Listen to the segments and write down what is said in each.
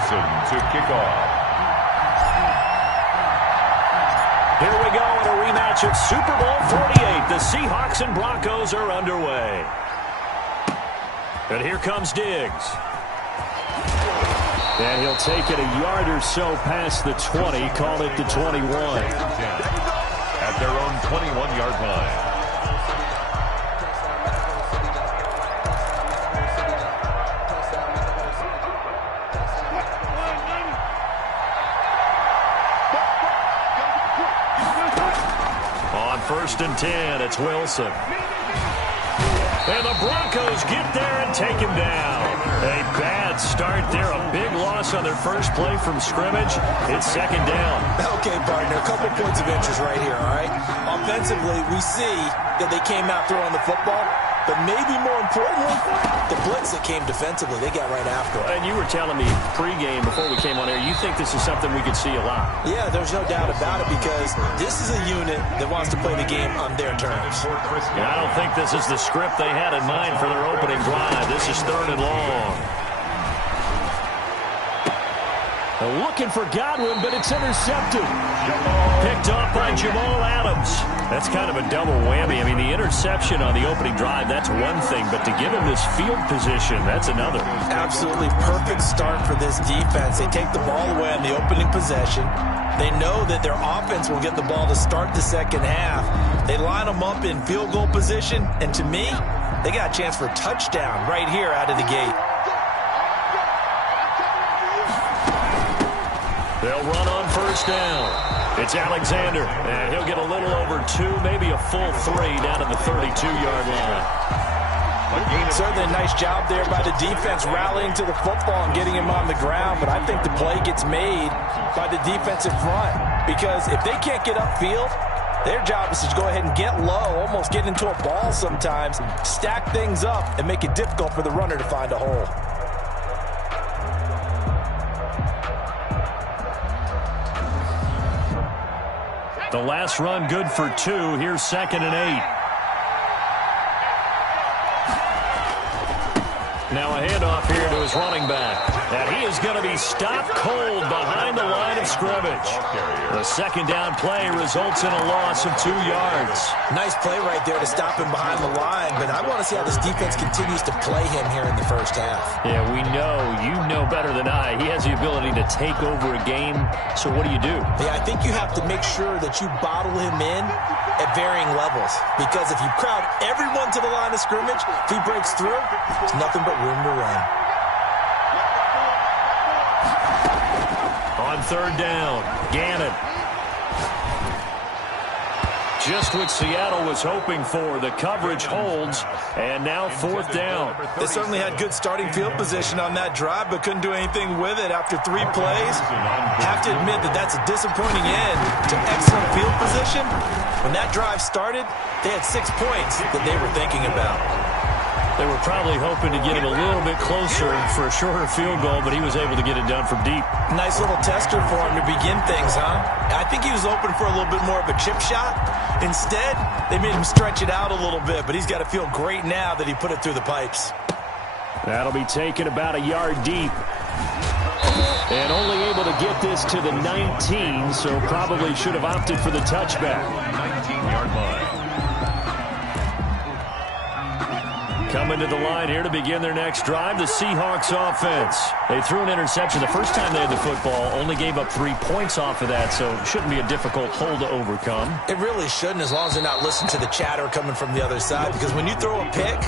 Anderson to kick off. Here we go in a rematch of Super Bowl 48. The Seahawks and Broncos are underway. And here comes Diggs. And he'll take it a yard or so past the 20, call it the 21. At their own 21-yard line. First and 10, it's Wilson. And the Broncos get there and take him down. A bad start there, a big loss on their first play from scrimmage. It's second down. Okay, partner, a couple points of interest right here, all right? Offensively, we see that they came out throwing the football, but maybe more importantly, the blitz that came defensively, they got right after it. And you were telling me pregame before we came on air, you think this is something we could see a lot. Yeah, there's no doubt about it because this is a unit that wants to play the game on their terms. And I don't think this is the script they had in mind for their opening drive. This is 3rd and long. Looking for Godwin, but it's intercepted. Picked off by Jamal Adams. That's kind of a double whammy. I mean, the interception on the opening drive, that's one thing, but to give him this field position, that's another. Absolutely perfect start for this defense. They take the ball away on the opening possession. They know that their offense will get the ball to start the second half. They line them up in field goal position, and to me, they got a chance for a touchdown right here out of the gate. They'll run on first down. It's Alexander, and he'll get a little over 2, maybe a full 3 down to the 32-yard line. Certainly a nice job there by the defense rallying to the football and getting him on the ground, but I think the play gets made by the defensive front because if they can't get upfield, their job is to go ahead and get low, almost get into a ball sometimes, stack things up, and make it difficult for the runner to find a hole. The last run good for 2. Here's 2nd and 8. Now a handoff here to his running back. And he is going to be stopped cold behind the line of scrimmage. The second down play results in a loss of 2 yards. Nice play right there to stop him behind the line, but I want to see how this defense continues to play him here in the first half. Yeah, we know. You know better than I. He has the ability to take over a game. So what do you do? Yeah, I think you have to make sure that you bottle him in at varying levels. Because if you crowd everyone to the line of scrimmage, if he breaks through, there's nothing but room to run. On third down, Gannon. Just what Seattle was hoping for. The coverage holds, and now 4th down. They certainly had good starting field position on that drive, but couldn't do anything with it after 3 plays. Have to admit that that's a disappointing end to excellent field position. When that drive started, they had 6 points that they were thinking about. They were probably hoping to get him a little bit closer for a shorter field goal, but he was able to get it done from deep. Nice little tester for him to begin things, huh? I think he was open for a little bit more of a chip shot. Instead, they made him stretch it out a little bit, but he's got to feel great now that he put it through the pipes. That'll be taken about a yard deep. And only able to get this to the 19, so probably should have opted for the touchback. 19-yard line. Coming to the line here to begin their next drive, the Seahawks offense. They threw an interception the first time they had the football, only gave up 3 points off of that, so it shouldn't be a difficult hole to overcome. It really shouldn't, as long as they're not listening to the chatter coming from the other side, because when you throw a pick,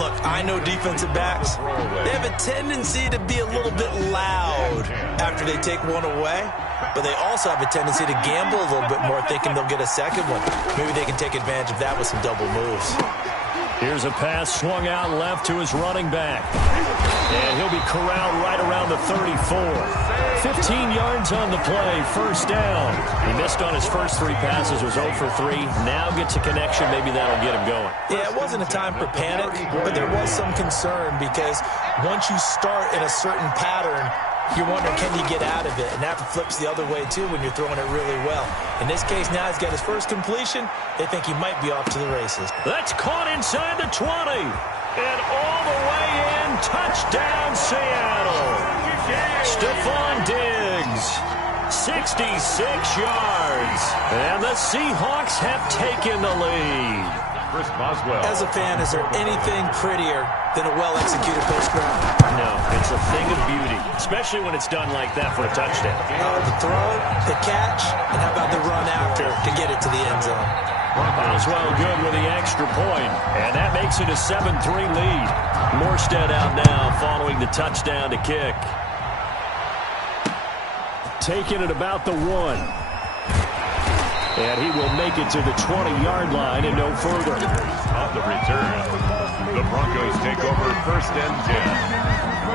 look, I know defensive backs, they have a tendency to be a little bit loud after they take one away, but they also have a tendency to gamble a little bit more, thinking they'll get a second one. Maybe they can take advantage of that with some double moves. Here's a pass swung out left to his running back. And he'll be corralled right around the 34. 15 yards on the play, first down. He missed on his first 3 passes, was 0 for 3. Now gets a connection, maybe that'll get him going. Yeah, it wasn't a time for panic, but there was some concern because once you start in a certain pattern, you're wondering, can you get out of it? And that flips the other way, too, when you're throwing it really well. In this case, now he's got his first completion. They think he might be off to the races. That's caught inside the 20. And all the way in, touchdown, Seattle. Stephon Diggs, 66 yards. And the Seahawks have taken the lead. Chris Boswell. As a fan, is there anything prettier than a well-executed post-grab? No, it's a thing of beauty, especially when it's done like that for a touchdown. The throw, the catch, and how about the run after to get it to the end zone? Boswell good with the extra point, and that makes it a 7-3 lead. Morstead out now following the touchdown to kick. Taking it about the 1. And he will make it to the 20-yard line and no further. On the return, the Broncos take over 1st and 10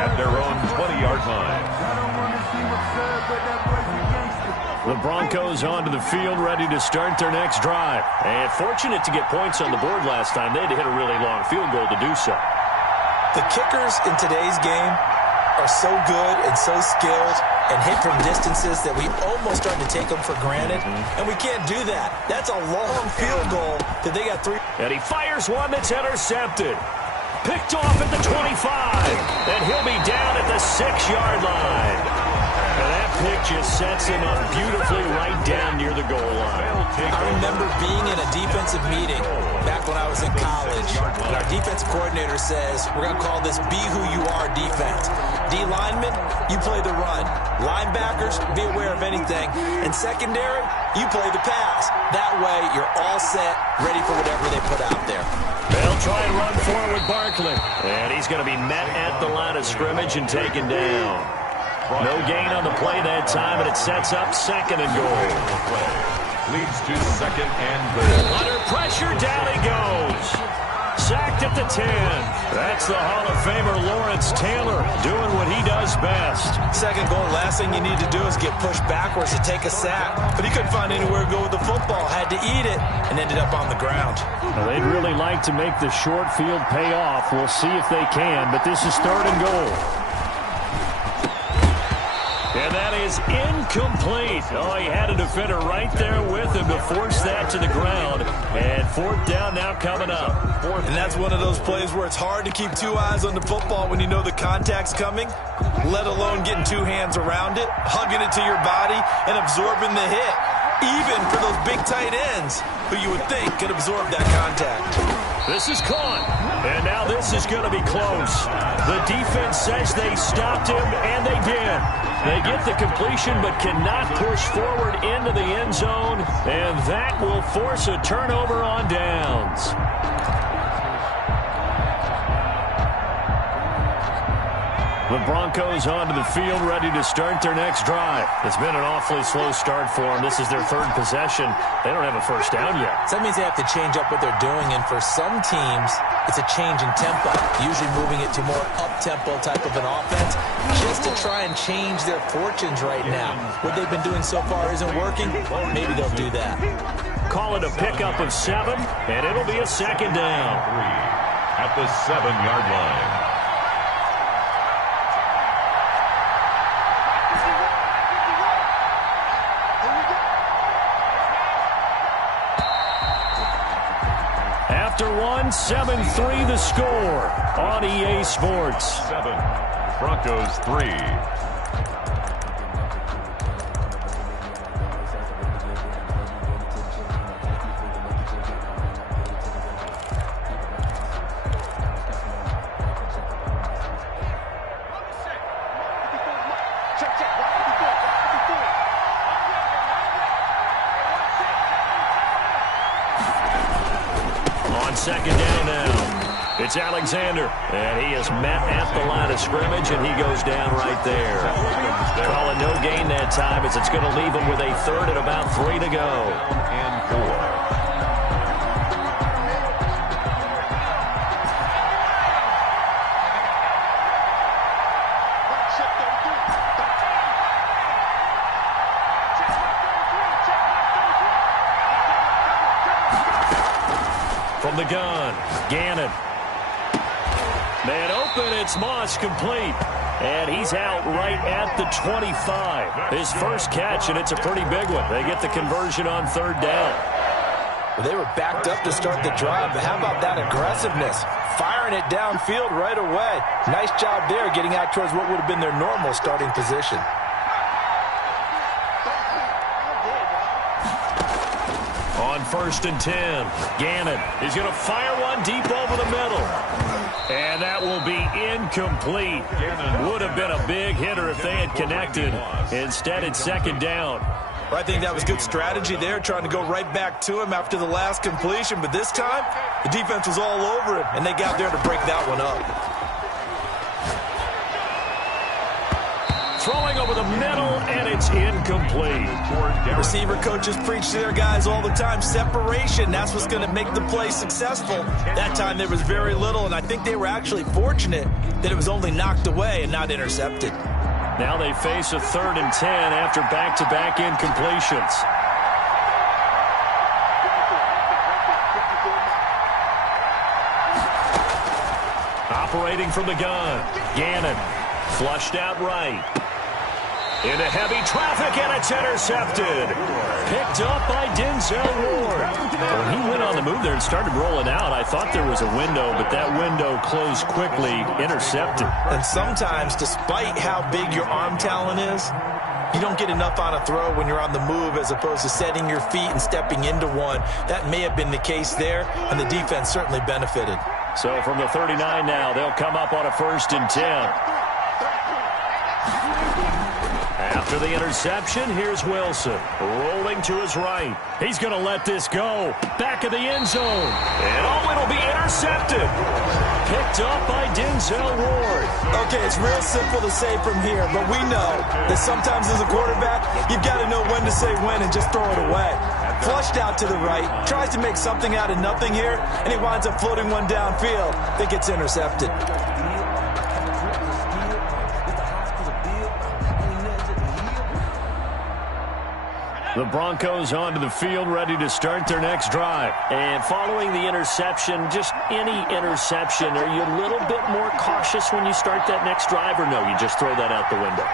at their own 20-yard line. The Broncos onto the field, ready to start their next drive. And fortunate to get points on the board last time. They had to hit a really long field goal to do so. The kickers in today's game are so good and so skilled and hit from distances that we almost start to take them for granted, and we can't do that. That's a long field goal that they got 3. And he fires one that's intercepted. Picked off at the 25, and he'll be down at the 6-yard line. And that pick just sets him up beautifully right down near the goal line. I remember being in a defensive meeting back when I was in college, and our defensive coordinator says, we're going to call this Be Who You Are defense. D linemen, you play the run. Linebackers, be aware of anything. And secondary, you play the pass. That way, you're all set, ready for whatever they put out there. They'll try and run forward with Barkley. And he's going to be met at the line of scrimmage and taken down. No gain on the play that time, and it sets up 2nd and goal. Leads to 2nd and goal. Under pressure, down he goes. Sacked at the 10. That's the Hall of Famer Lawrence Taylor doing what he does best. 2nd goal, last thing you need to do is get pushed backwards to take a sack. But he couldn't find anywhere to go with the football, had to eat it, and ended up on the ground. Well, they'd really like to make the short field pay off. We'll see if they can, but this is 3rd and goal. And that is incomplete. Oh, he had a defender right there with him to force that to the ground. And 4th down now coming up. And that's one of those plays where it's hard to keep 2 eyes on the football when you know the contact's coming, let alone getting 2 hands around it, hugging it to your body, and absorbing the hit. Even for those big tight ends who you would think could absorb that contact. This is caught. And now this is going to be close. The defense says they stopped him, and they did. They get the completion but cannot push forward into the end zone, and that will force a turnover on downs. The Broncos onto the field, ready to start their next drive. It's been an awfully slow start for them. This is their 3rd possession. They don't have a 1st down yet. So that means they have to change up what they're doing, and for some teams, it's a change in tempo, usually moving it to more up-tempo type of an offense, just to try and change their fortunes right now. What they've been doing so far isn't working. Maybe they'll do that. Call it a pickup of 7, and it'll be a 2nd down. 3 at the 7-yard line. After 7-3 the score on EA Sports. 7, Broncos 3. On 2nd down now, it's Alexander, and he is met at the line of scrimmage, and he goes down right there. Calling no gain that time, as it's going to leave him with a 3rd and about 3 to go. And 4. From the gun, Gannon. Man open, it's Moss complete. And he's out right at the 25. His first catch, and it's a pretty big one. They get the conversion on 3rd down. Well, they were backed up to start the drive, but how about that aggressiveness? Firing it downfield right away. Nice job there getting out towards what would have been their normal starting position. On 1st and 10, Gannon is going to fire one deep over the middle. And that will be incomplete. Would have been a big hitter if they had connected. Instead, it's 2nd down. I think that was good strategy there, trying to go right back to him after the last completion. But this time, the defense was all over him, and they got there to break that one up. Throwing over the middle, and it's incomplete. Receiver coaches preach to their guys all the time. Separation, that's what's going to make the play successful. That time there was very little, and I think they were actually fortunate that it was only knocked away and not intercepted. Now they face a 3rd and 10 after back-to-back incompletions. Operating from the gun, Gannon flushed out right. Into heavy traffic, and it's intercepted. Picked up by Denzel Ward. When he went on the move there and started rolling out, I thought there was a window, but that window closed quickly, intercepted. And sometimes, despite how big your arm talent is, you don't get enough on a throw when you're on the move as opposed to setting your feet and stepping into one. That may have been the case there, and the defense certainly benefited. So from the 39 now, they'll come up on a 1st and 10. After the interception, here's Wilson, rolling to his right. He's going to let this go. Back of the end zone. And it'll be intercepted. Picked up by Denzel Ward. Okay, it's real simple to say from here, but we know that sometimes as a quarterback, you've got to know when to say when and just throw it away. Flushed out to the right, tries to make something out of nothing here, and he winds up floating one downfield that gets intercepted. The Broncos onto the field, ready to start their next drive. And following the interception, just any interception, are you a little bit more cautious when you start that next drive, or no, you just throw that out the window?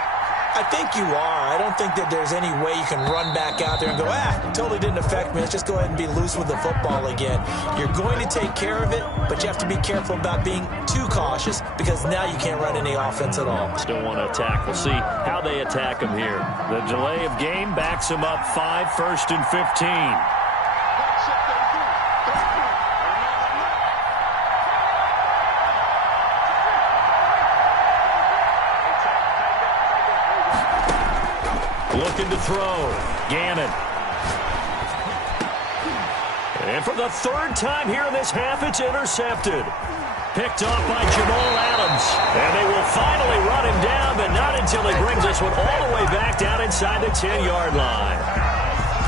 I think you are. I don't think that there's any way you can run back out there and go, totally didn't affect me. Let's just go ahead and be loose with the football again. You're going to take care of it, but you have to be careful about being too cautious because now you can't run any offense at all. Still want to attack. We'll see how they attack him here. The delay of game backs him up 5, 1st and 15. Looking to throw. Gannon. And for the 3rd time here in this half, it's intercepted. Picked off by Jamal Adams. And they will finally run him down, but not until he brings this one all the way back down inside the 10-yard line.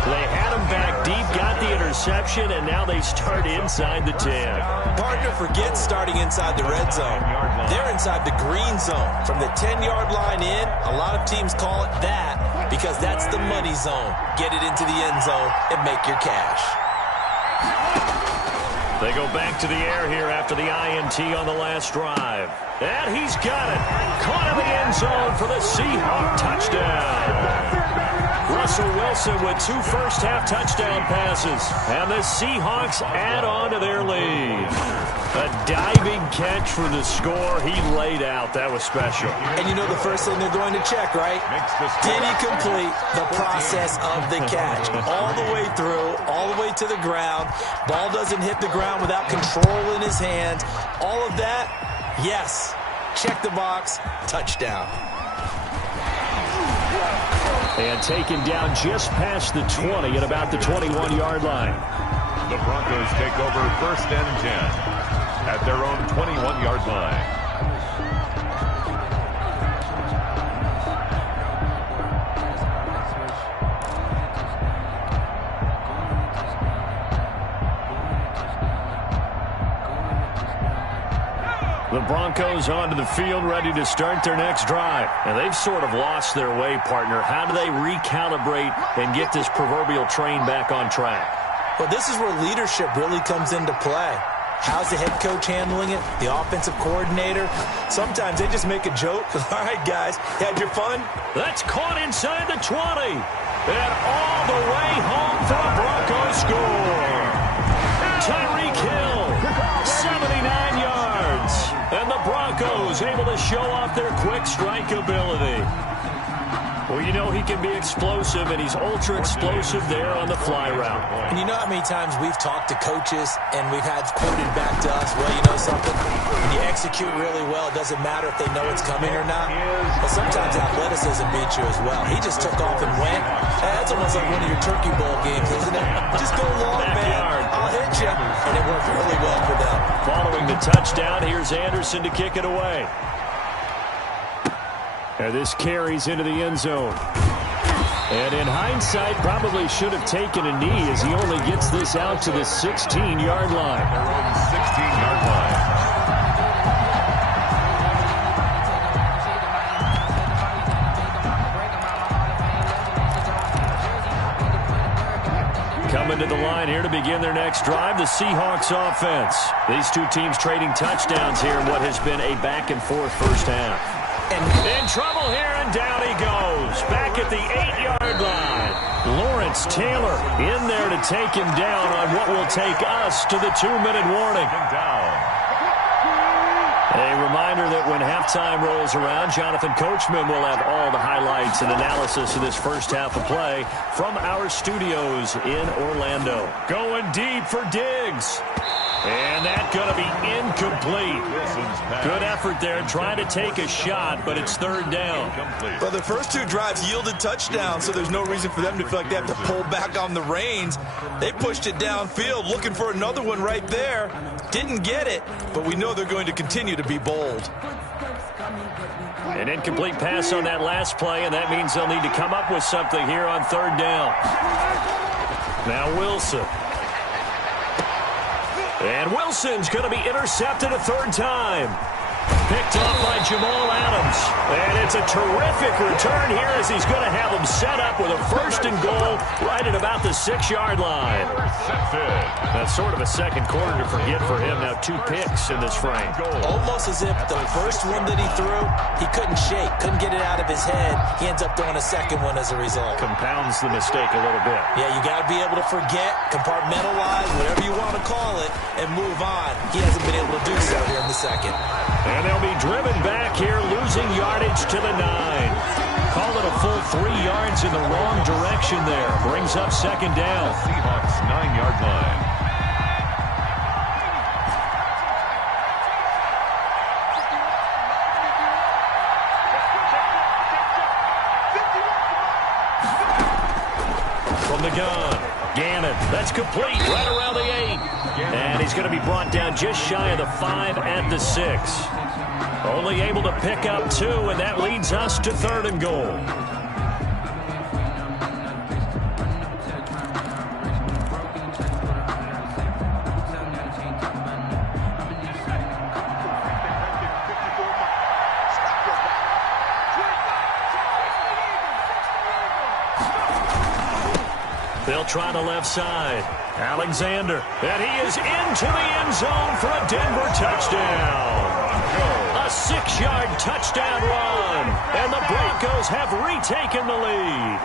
They had him back deep, got the interception, and now they start inside the 10. Partner forgets starting inside the red zone. They're inside the green zone. From the 10-yard line in, a lot of teams call it that because that's the money zone. Get it into the end zone and make your cash. They go back to the air here after the INT on the last drive. And he's got it. Caught in the end zone for the Seahawks touchdown. Russell Wilson with 2 first-half touchdown passes. And the Seahawks add on to their lead. A diving catch for the score. He laid out. That was special. And you know the first thing they're going to check, right? Did he complete the process of the catch? All the way through, all the way to the ground. Ball doesn't hit the ground without control in his hands. All of that, yes. Check the box. Touchdown. And taken down just past the 20 at about the 21-yard line. The Broncos take over 1st and 10 at their own 21-yard line. The Broncos onto the field, ready to start their next drive. And they've sort of lost their way, partner. How do they recalibrate and get this proverbial train back on track? Well, this is where leadership really comes into play. How's the head coach handling it? The offensive coordinator? Sometimes they just make a joke. All right, guys, had your fun? That's caught inside the 20. And all the way home for a Broncos score. Broncos able to show off their quick strike ability. Well, you know he can be explosive, and he's ultra-explosive there on the fly route. And you know how many times we've talked to coaches and we've had quoted back to us, well, you know something? When you execute really well, it doesn't matter if they know it's coming or not. Well, sometimes athleticism beats you as well. He just took off and went. That's almost like one of your Turkey Bowl games, isn't it? Just go long, man. I'll hit you. And it worked really well for them. Following the touchdown, here's Anderson to kick it away. And this carries into the end zone. And in hindsight, probably should have taken a knee as he only gets this out to the 16-yard line. Their own 16-yard line. Coming to the line here to begin their next drive, the Seahawks offense. These two teams trading touchdowns here in what has been a back-and-forth first half. In trouble here, and down he goes. Back at the 8-yard line. Lawrence Taylor in there to take him down on what will take us to the 2-minute warning. A reminder that when halftime rolls around, Jonathan Coachman will have all the highlights and analysis of this first half of play from our studios in Orlando. Going deep for Diggs. And that's going to be incomplete. Good effort there trying to take a shot, but it's third down. Well, the first two drives yielded touchdowns, so there's no reason for them to feel like they have to pull back on the reins. They pushed it downfield, looking for another one right there. Didn't get it, but we know they're going to continue to be bold. An incomplete pass on that last play, and that means they'll need to come up with something here on third down. Now Wilson. And Wilson's going to be intercepted a third time. Picked off by Jamal Adams. And it's a terrific return here as he's going to have them set up with a first and goal right at about the 6-yard line. That's sort of a second quarter to forget for him. Now 2 picks in this frame. Almost as if the first one that he threw, he couldn't shake, couldn't get it out of his head. He ends up throwing a second one as a result. Compounds the mistake a little bit. Yeah, you got to be able to forget, compartmentalize, whatever you want to call it, and move on. He hasn't been able to do so here in the second. And they'll be driven back here, losing yardage to the 9. Call it a full 3 yards in the wrong direction there. Brings up second down. Seahawks 9-yard line. From the gun, Gannon. That's complete right around the 8. And he's going to be brought down just shy of the 5 at the 6. Only able to pick up 2, and that leads us to third and goal. They'll try the left side. Alexander. And he is into the end zone for a Denver touchdown. A 6-yard touchdown run. And the Broncos have retaken the lead.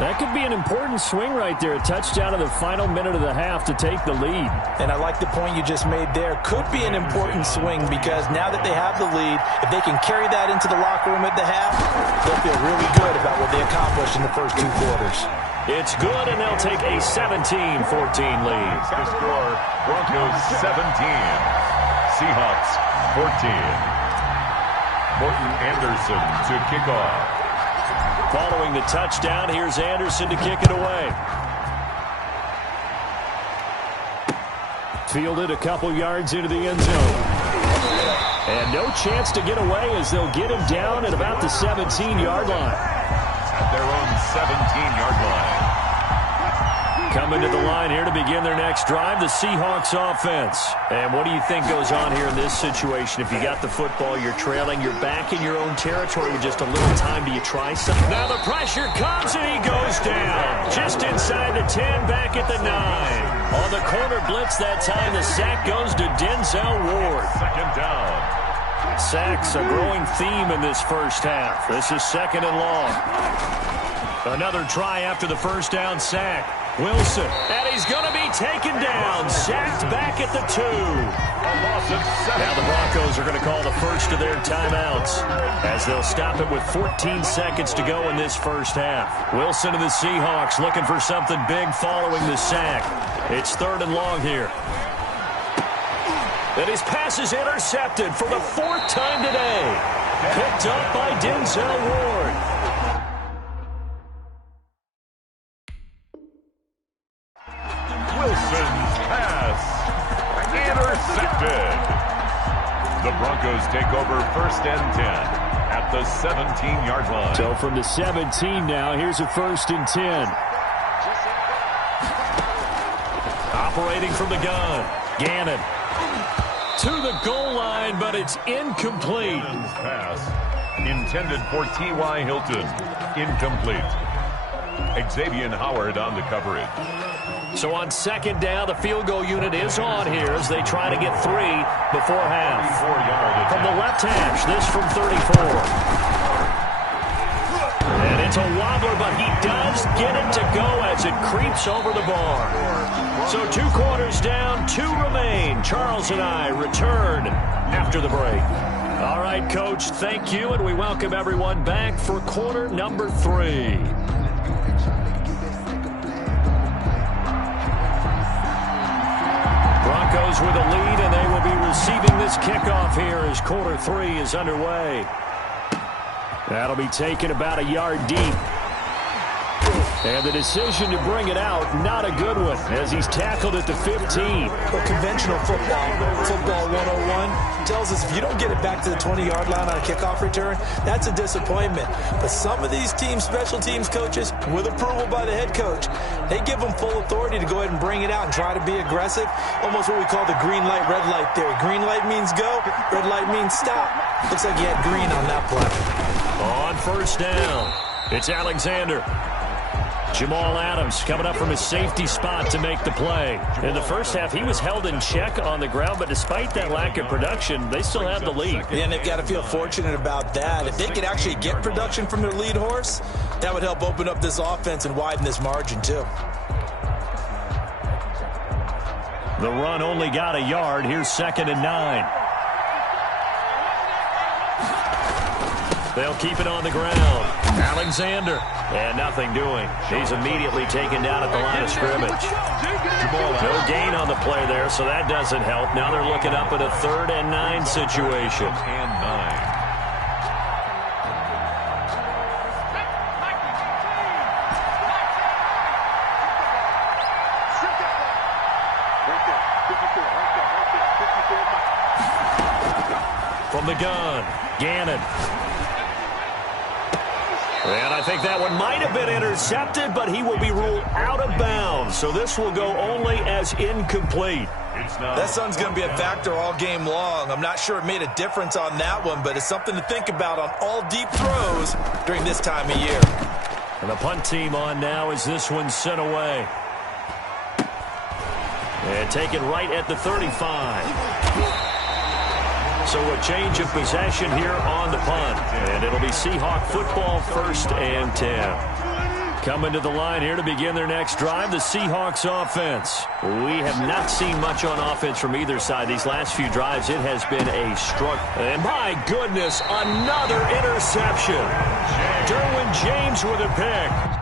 That could be an important swing right there. A touchdown in the final minute of the half to take the lead. And I like the point you just made there. Could be an important swing because now that they have the lead, if they can carry that into the locker room at the half, they'll feel really good about what they accomplished in the first 2 quarters. It's good, and they'll take a 17-14 lead. The score, Broncos 17, Seahawks 14. Morton Anderson to kick off. Following the touchdown, here's Anderson to kick it away. Fielded a couple yards into the end zone. And no chance to get away as they'll get him down at about the 17-yard line. At their own 17-yard line. Coming to the line here to begin their next drive, the Seahawks offense. And what do you think goes on here in this situation? If you got the football, you're trailing, you're back in your own territory with just a little time. Do you try something? Now the pressure comes and he goes down. Just inside the 10, back at the 9. On the corner blitz that time, the sack goes to Denzel Ward. Second down. Sacks a growing theme in this first half. This is second and long. Another try after the first down sack. Wilson, and he's going to be taken down. Sacked back at the 2. Now the Broncos are going to call the first of their timeouts as they'll stop it with 14 seconds to go in this first half. Wilson and the Seahawks looking for something big following the sack. It's 3rd and long here. And his pass is intercepted for the 4th time today. Picked up by Denzel Ward. Wilson's pass intercepted. The Broncos take over 1st and 10 at the 17-yard line. So from the 17 now, here's a 1st and 10. Operating from the gun, Gannon. To the goal line, but it's incomplete. Pass intended for T.Y. Hilton. Incomplete. Xavier Howard on the coverage. So on 2nd down, the field goal unit is on here as they try to get 3 before half. From the left hash, this from 34. And it's a wobbler, but he does get it to go as it creeps over the bar. So 2 quarters down, 2 remain. Charles and I return after the break. All right, Coach, thank you, and we welcome everyone back for quarter number 3. Broncos with a lead, and they will be receiving this kickoff here as quarter 3 is underway. That'll be taken about a yard deep. And the decision to bring it out, not a good one, as he's tackled at the 15. Well, conventional football 101, tells us if you don't get it back to the 20-yard line on a kickoff return, that's a disappointment. But some of these teams, special teams coaches, with approval by the head coach, they give them full authority to go ahead and bring it out and try to be aggressive, almost what we call the green light, red light theory. Green light means go, red light means stop. Looks like he had green on that play. On 1st down, it's Alexander. Jamal Adams coming up from his safety spot to make the play. In the first half, he was held in check on the ground, but despite that lack of production, they still have the lead. Yeah, and they've got to feel fortunate about that. If they could actually get production from their lead horse, that would help open up this offense and widen this margin, too. The run only got a yard. Here's 2nd and 9. They'll keep it on the ground. Alexander. And nothing doing. He's immediately taken down at the line of scrimmage. No gain on the play there, so that doesn't help. Now they're looking up at a 3rd and 9 situation. From the gun, Gannon. And I think that one might have been intercepted, but he will be ruled out of bounds. So this will go only as incomplete. That son's going to be a factor all game long. I'm not sure it made a difference on that one, but it's something to think about on all deep throws during this time of year. And the punt team on now as this one's sent away. And take it right at the 35. So a change of possession here on the punt. And it'll be Seahawk football 1st and 10. Coming to the line here to begin their next drive, the Seahawks offense. We have not seen much on offense from either side. These last few drives, it has been a struggle. And my goodness, another interception. Derwin James with a pick.